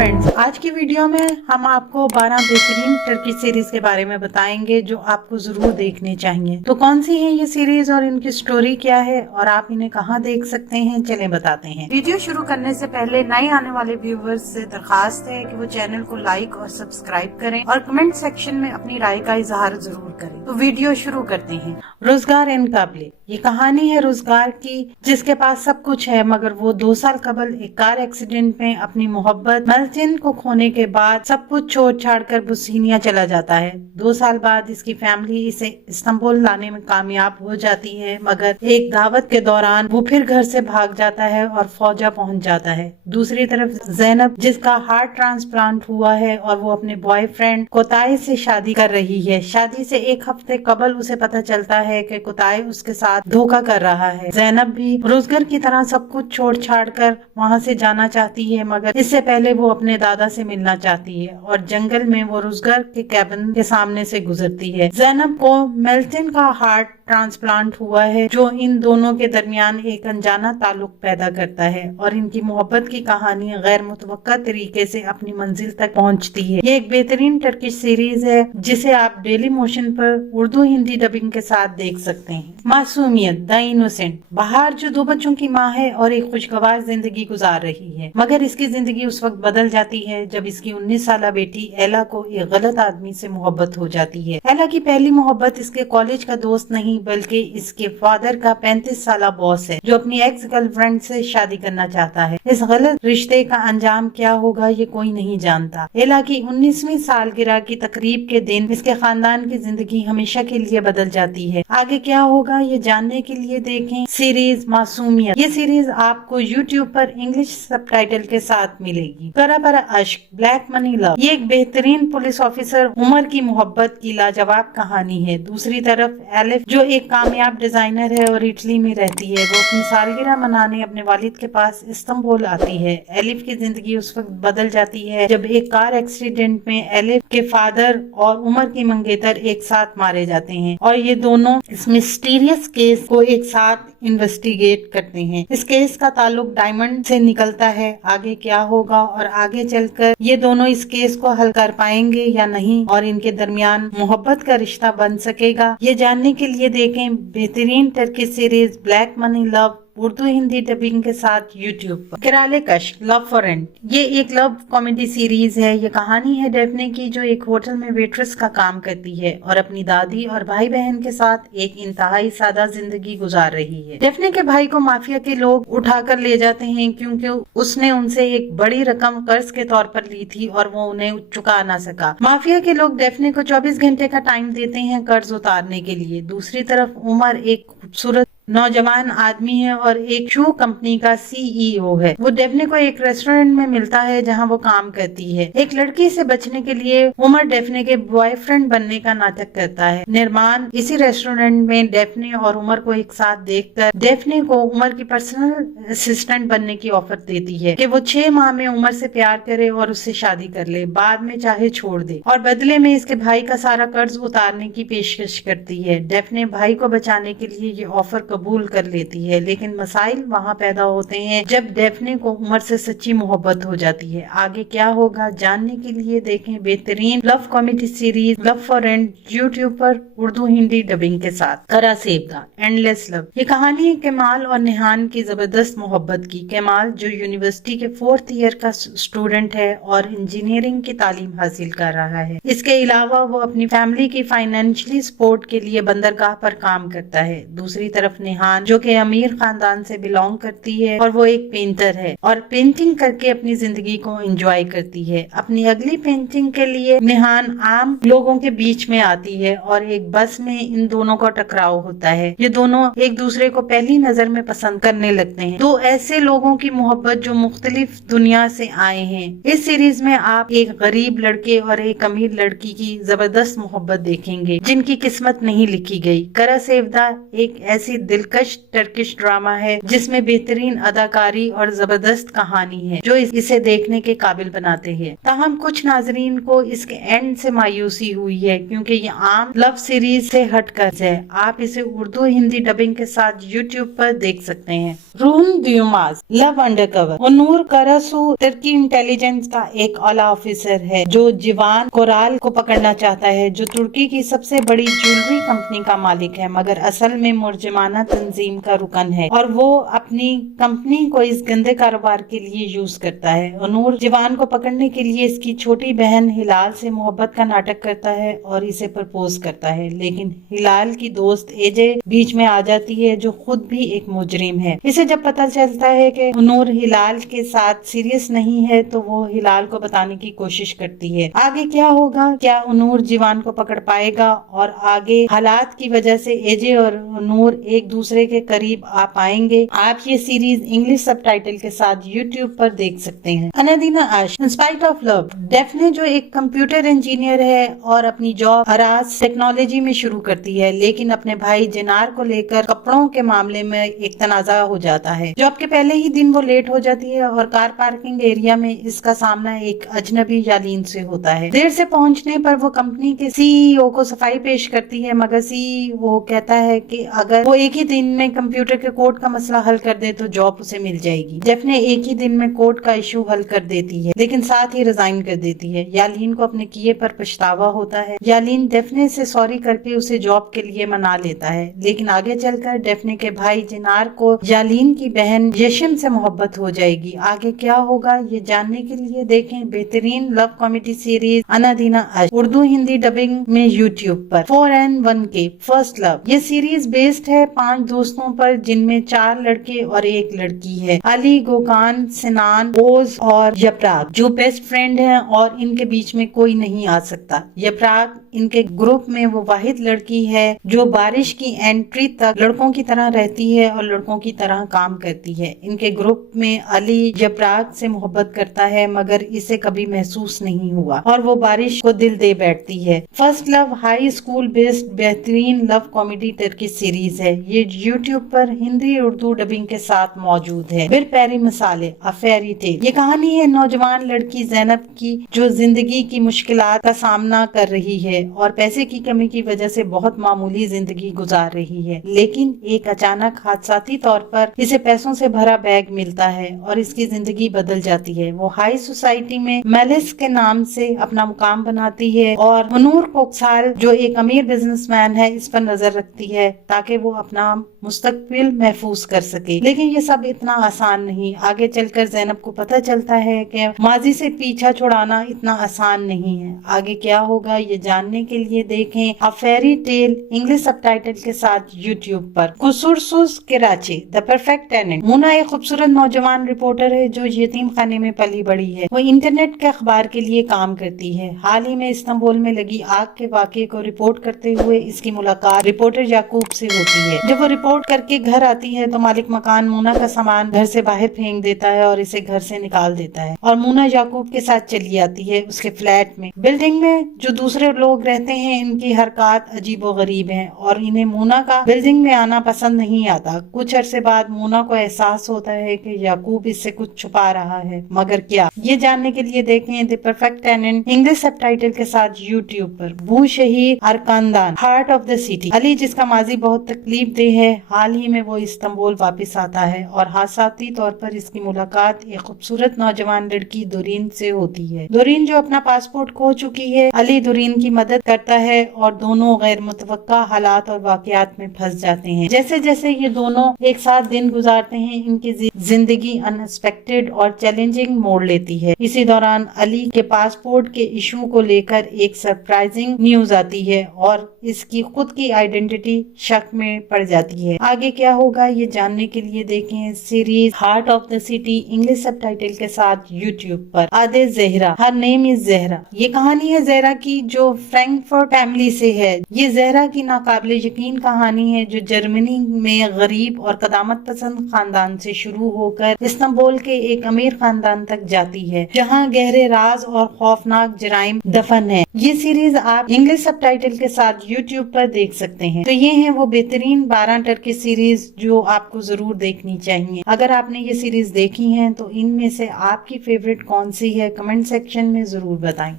Friends, आज की video में हम आपको 12 बेहतरीन टर्की सीरीज के बारे में बताएंगे जो आपको जरूर देखने चाहिए। तो कौन सी है ये सीरीज और इनकी स्टोरी क्या है और आप इन्हें कहाँ देख सकते हैं, चलें बताते हैं। वीडियो शुरू करने से पहले नए आने वाले व्यूवर्स से दरखास्त है कि वो चैनल को लाइक और सब्सक्राइब करें और कमेंट सेक्शन में अपनी राय का इजहार जरूर करें। तो वीडियो शुरू करते हैं। रोजगार एंड काबिले, ये कहानी है रोजगार की जिसके पास सब कुछ है, मगर वो 2 साल कबल एक कार एक्सीडेंट में अपनी मोहब्बत मेल्टिन को खोने के बाद सब कुछ छोड़ छाड़ कर बुस्सीनिया चला जाता है। 2 साल बाद इसकी फैमिली इसे इस्तांबुल लाने में कामयाब हो जाती है, मगर एक दावत के दौरान वो फिर घर से भाग जाता है और फौजा पहुंच जाता है। दूसरी तरफ ज़ैनब, जिसका हार्ट ट्रांसप्लांट हुआ है और वो अपने बॉयफ्रेंड कोताय से शादी कर रही है। शादी से 1 हफ्ते कबल उसे पता चलता है कि कोताय उसके साथ धोखा कर रहा है। ज़ैनब भी रोजगार की तरह सब कुछ छोड़ छाड़ कर वहाँ से जाना चाहती है, मगर इससे पहले वो अपने दादा से मिलना चाहती है और जंगल में वो रोजगार के कैबिन के सामने से गुजरती है। ज़ैनब को मेल्टिन का हार्ट ट्रांसप्लांट हुआ है जो इन दोनों के दरमियान एक अनजाना ताल्लुक पैदा करता है और इनकी मोहब्बत की कहानी गैर मुतवक्का तरीके से अपनी मंजिल तक पहुंचती है। ये एक बेहतरीन टर्किश सीरीज है जिसे आप डेली मोशन पर उर्दू हिंदी डबिंग के साथ देख सकते हैं। मासूमियत, द इनोसेंट। बहार जो 2 बच्चों की माँ है और एक खुशगवार जिंदगी गुजार रही है, मगर इसकी जिंदगी उस वक्त बदल जाती है जब इसकी 19 साला बेटी एला को एक गलत आदमी से मोहब्बत हो जाती है। एला की पहली मोहब्बत इसके कॉलेज का दोस्त नहीं बल्कि इसके फादर का 35 साला बॉस है जो अपनी एक्स गर्लफ्रेंड से शादी करना चाहता है। इस गलत रिश्ते का अंजाम क्या होगा ये कोई नहीं जानता। एला की 19वीं सालगिरह की तकरीब के दिन इसके खानदान की जिंदगी हमेशा के लिए बदल जाती है। आगे क्या होगा ये जानने के लिए देखें सीरीज मासूमियत। ये सीरीज आपको YouTube पर इंग्लिश सबटाइटल के साथ मिलेगी। करा पर अश्क, ब्लैक मनी लव। ये एक बेहतरीन पुलिस ऑफिसर उमर की मोहब्बत की लाजवाब कहानी है। दूसरी तरफ एलिफ जो एक कामयाब डिजाइनर है और इटली में रहती है, वो अपनी सालगिरह मनाने अपने वालिद के पास इस्तांबुल आती है। एलिफ की जिंदगी उस वक्त बदल जाती है जब एक कार एक्सीडेंट में एलिफ के फादर और उमर की मंगेतर एक साथ मारे जाते हैं और ये दोनों इस मिस्टीरियस केस को एक साथ इन्वेस्टिगेट करते हैं। इस केस का ताल्लुक डायमंड से निकलता है। आगे क्या होगा और आगे चलकर ये दोनों इस केस को हल कर पाएंगे या नहीं और इनके दरमियान मोहब्बत का रिश्ता बन सकेगा, ये जानने के लिए देखें बेहतरीन Turkish series black money love Urdu Hindi dubbing के साथ YouTube पर। किराले कश्क, लव फॉर रेंट। ये एक लव कॉमेडी सीरीज है। ये कहानी है डेफने की जो एक होटल में वेट्रेस का काम करती है और अपनी दादी और भाई बहन के साथ एक इंतहाई सादा जिंदगी गुजार रही है। डेफने के भाई को माफिया के लोग उठाकर ले जाते हैं क्योंकि उसने उनसे एक बड़ी रकम कर्ज के तौर पर ली थी और वो उन्हें चुका ना सका। माफिया के लोग डेफने को 24 घंटे का टाइम देते हैं कर्ज उतारने के लिए। दूसरी तरफ उमर एक खूबसूरत नौजवान आदमी है और एक शू कंपनी का CEO है। वो डेफने को एक रेस्टोरेंट में मिलता है जहां वो काम करती है। एक लड़की से बचने के लिए उमर डेफने के बॉयफ्रेंड बनने का नाटक करता है। निर्माण इसी रेस्टोरेंट में डेफने और उमर को एक साथ देखकर डेफने को उमर की पर्सनल असिस्टेंट बनने की ऑफर देती है कि वो 6 माह में उमर से प्यार करे और उससे शादी कर ले, बाद में चाहे छोड़ दे, और बदले में इसके भाई का सारा कर्ज उतारने की पेशकश करती है। डेफने भाई को बचाने के लिए ये ऑफर कबूल कर लेती है, लेकिन मसाइल वहाँ पैदा होते हैं जब डेफने को उमर से सच्ची मोहब्बत हो जाती है। आगे क्या होगा जानने के लिए देखें बेहतरीन love comedy series love for rent YouTube पर उर्दू हिंदी डबिंग के साथ। करा सेबदा, एंडलेस लव। ये कहानी है केमाल और निहान की जबरदस्त मोहब्बत की। केमाल जो यूनिवर्सिटी के 4th ईयर का स्टूडेंट है और इंजीनियरिंग की तालीम हासिल कर रहा है। इसके अलावा वो अपनी फैमिली की फाइनेंशियली सपोर्ट के लिए बंदरगाह पर काम करता है। दूसरी तरफ निहान जो कि अमीर खानदान से बिलोंग करती है और वो एक पेंटर है और पेंटिंग करके अपनी जिंदगी को एंजॉय करती है। अपनी अगली पेंटिंग के लिए निहान आम लोगों के बीच में आती है और एक बस में इन दोनों का टकराव होता है। ये दोनों एक दूसरे को पहली नजर में पसंद करने लगते हैं। 2 ऐसे लोगों की मोहब्बत जो मुख्तलिफ दुनिया से आए हैं। इस सीरीज में आप एक गरीब लड़के और एक अमीर लड़की की जबरदस्त मोहब्बत देखेंगे जिनकी किस्मत नहीं लिखी गई। करा सेवदा एक ऐसी दिलकश टर्किश ड्रामा है जिसमें बेहतरीन अदाकारी और जबरदस्त कहानी है जो इसे देखने के काबिल बनाते हैं। ताहम कुछ नाजरीन को इसके एंड से मायूसी हुई है क्योंकि ये आम लव सीरीज से हटकर है। आप इसे उर्दू हिंदी डबिंग के साथ यूट्यूब पर देख सकते हैं। रूम दियुमास लव अंडरकवर। नूर करासू तुर्की इंटेलिजेंस का एक आला ऑफिसर है जो जीवान कोराल को पकड़ना चाहता है जो तुर्की की सबसे बड़ी ज्वेलरी कंपनी का मालिक है मगर असल में मुर्जमाना तंजीम का रुकन है और वो अपनी कंपनी को इस गंदे कारोबार के लिए यूज करता है। नूर जीवान को पकड़ने के लिए इसकी छोटी बहन हिलाल से मोहब्बत का नाटक करता है और इसे प्रपोज करता है, लेकिन हिलाल की दोस्त एजे बीच में आ जाती है जो खुद भी एक मुजरिम है। इसे जब पता चलता है कि नूर हिलाल के साथ सीरियस नहीं है तो वो हिलाल को बताने की कोशिश करती है। आगे क्या होगा, क्या नूर जीवान को पकड़ पाएगा और आगे हालात की वजह से एजे और नूर एक दूसरे के करीब आ पाएंगे। आप ये सीरीज इंग्लिश सबटाइटल के साथ यूट्यूब पर देख सकते हैं। अनादीना आश इन स्पाइट ऑफ लव। डेफने जो एक कंप्यूटर इंजीनियर है और अपनी जॉब अराज टेक्नोलॉजी में शुरू करती है लेकिन अपने भाई जिनार को लेकर कपड़ों के मामले में एक तनाजा हो जाता है। जॉब के पहले ही दिन वो लेट हो जाती है और कार पार्किंग एरिया में इसका सामना एक अजनबी यालीन से होता है। देर से पहुंचने पर वो कंपनी के सीईओ को सफाई पेश करती है मगर सीईओ कहता है कि अगर वो एक ही दिन में कंप्यूटर के कोड का मसला हल कर दे तो जॉब उसे मिल जाएगी। डेफने एक ही दिन में कोड का इशू हल कर देती है लेकिन साथ ही रिजाइन कर देती है। यालीन को अपने किए पर पछतावा होता है। यालीन डेफने से सॉरी करके उसे जॉब के लिए मना लेता है लेकिन आगे चलकर डेफने के भाई जिनार को यालीन की बहन यशिम से मोहब्बत हो जाएगी। आगे क्या होगा ये जानने के लिए देखें बेहतरीन लव कॉमेडी सीरीज अनादीना आश उर्दू हिंदी डबिंग में यूट्यूब पर। 4N1K first love. ये सीरीज बेस्ड है 5 दोस्तों पर जिनमें 4 लड़के और 1 लड़की है। अली, गोकान, सिनान, ओज और यपराग जो बेस्ट फ्रेंड हैं और इनके बीच में कोई नहीं आ सकता। यपराग इनके ग्रुप में वो वाहिद लड़की है जो बारिश की एंट्री तक लड़कों की तरह रहती है और लड़कों की तरह काम करती है। इनके ग्रुप में अली यपराग से मोहब्बत करता है मगर इसे कभी महसूस नहीं हुआ और वो बारिश को दिल दे बैठती है। First love high school based बेहतरीन लव कॉमेडी टर्की सीरीज है। ये यूट्यूब पर हिंदी उर्दू डबिंग के साथ मौजूद है। बिर पैरी मिसाले अ फेरी टेल। ये कहानी है नौजवान लड़की ज़ैनब की जो जिंदगी की मुश्किलात का सामना कर रही है और पैसे की कमी की वजह से बहुत मामूली जिंदगी गुजार रही है लेकिन एक अचानक हादसाती तौर पर इसे पैसों से भरा बैग मिलता है और इसकी जिंदगी बदल जाती है। वो हाई सोसाइटी में मेलिस के नाम से अपना मुकाम बनाती है और मनूर कोकसाल जो एक अमीर बिजनेसमैन है इस पर नजर रखती है ताकि वो अपना मुस्तकबिल महफूज कर सके। लेकिन ये सब इतना आसान नहीं। आगे चलकर ज़ैनब को पता चलता है कि माजी से पीछा छुड़ाना इतना आसान नहीं है। आगे क्या होगा ये जानने के लिए देखें अ फेरी टेल इंग्लिश सबटाइटल के साथ यूट्यूब पर। कुसुरसुस कराची द परफेक्ट टेनेंट। मुना एक खूबसूरत नौजवान रिपोर्टर है जो यतीम खाने में पली बड़ी है। वो इंटरनेट के अखबार के लिए काम करती है। हाल ही में इस्तांबुल में लगी आग के वाक़े को रिपोर्ट करते हुए इसकी मुलाकात रिपोर्टर याकूब से होती है। जब वो रिपोर्ट करके घर आती है तो मालिक मकान मुना का सामान घर से बाहर फेंक देता है और इसे घर से निकाल देता है और मुना याकूब के साथ चली आती है उसके फ्लैट में। बिल्डिंग में जो दूसरे लोग रहते हैं इनकी हरकत अजीबो गरीब है और इन्हें मुना का बिल्डिंग में आना पसंद नहीं आता। कुछ अरसे बाद मुना को एहसास होता है कि याकूब इससे कुछ छुपा रहा है मगर क्या, ये जानने के लिए देखें the perfect tenant English subtitle के साथ यूट्यूब पर। बू शहीद अरकानदान heart of the city. Ali जिसका माजी बहुत तकलीफ दे है हाल ही में वो इस्तांबुल वापस आता है और हादसाती तौर पर इसकी मुलाकात एक खूबसूरत नौजवान लड़की दुरीन से होती है। दुरीन जो अपना पासपोर्ट खो चुकी है। अली दुरीन की मदद करता है और दोनों गैर मुतवक्का हालात और वाकयात में फंस जाते हैं। जैसे जैसे ये दोनों एक साथ दिन गुजारते हैं इनकी जिंदगी अनएक्सपेक्टेड और चैलेंजिंग मोड़ लेती है। इसी दौरान अली के पासपोर्ट के इशू को लेकर एक सरप्राइजिंग न्यूज आती है और इसकी खुद की आइडेंटिटी शक में पड़ जाती है। आगे क्या होगा ये जानने के लिए देखें series heart of the city English subtitle के साथ यूट्यूब पर। आदे Zahra her name is Zahra. ये कहानी है जहरा की जो फ्रैंकफर्ट फैमिली से है। ये जहरा की नाकाबिले यकीन कहानी है जो जर्मनी में गरीब और कदामत पसंद खानदान से शुरू होकर इस्तांबुल के एक अमीर खानदान तक जाती है जहाँ गहरे राज और खौफनाक जराइम दफन है। ये सीरीज आप इंग्लिश सबटाइटल के साथ यूट्यूब पर देख सकते हैं। तो ये हैं वो बेहतरीन 12 टर्की सीरीज जो आपको जरूर देखनी चाहिए। अगर आपने ये सीरीज देखी हैं तो इनमें से आपकी फेवरेट कौन सी है, कमेंट सेक्शन में जरूर बताएं।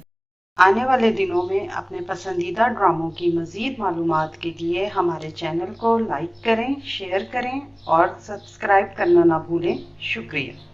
आने वाले दिनों में अपने पसंदीदा ड्रामों की मजीद मालूमात के लिए हमारे चैनल को लाइक करें, शेयर करें और सब्सक्राइब करना ना भूलें। शुक्रिया।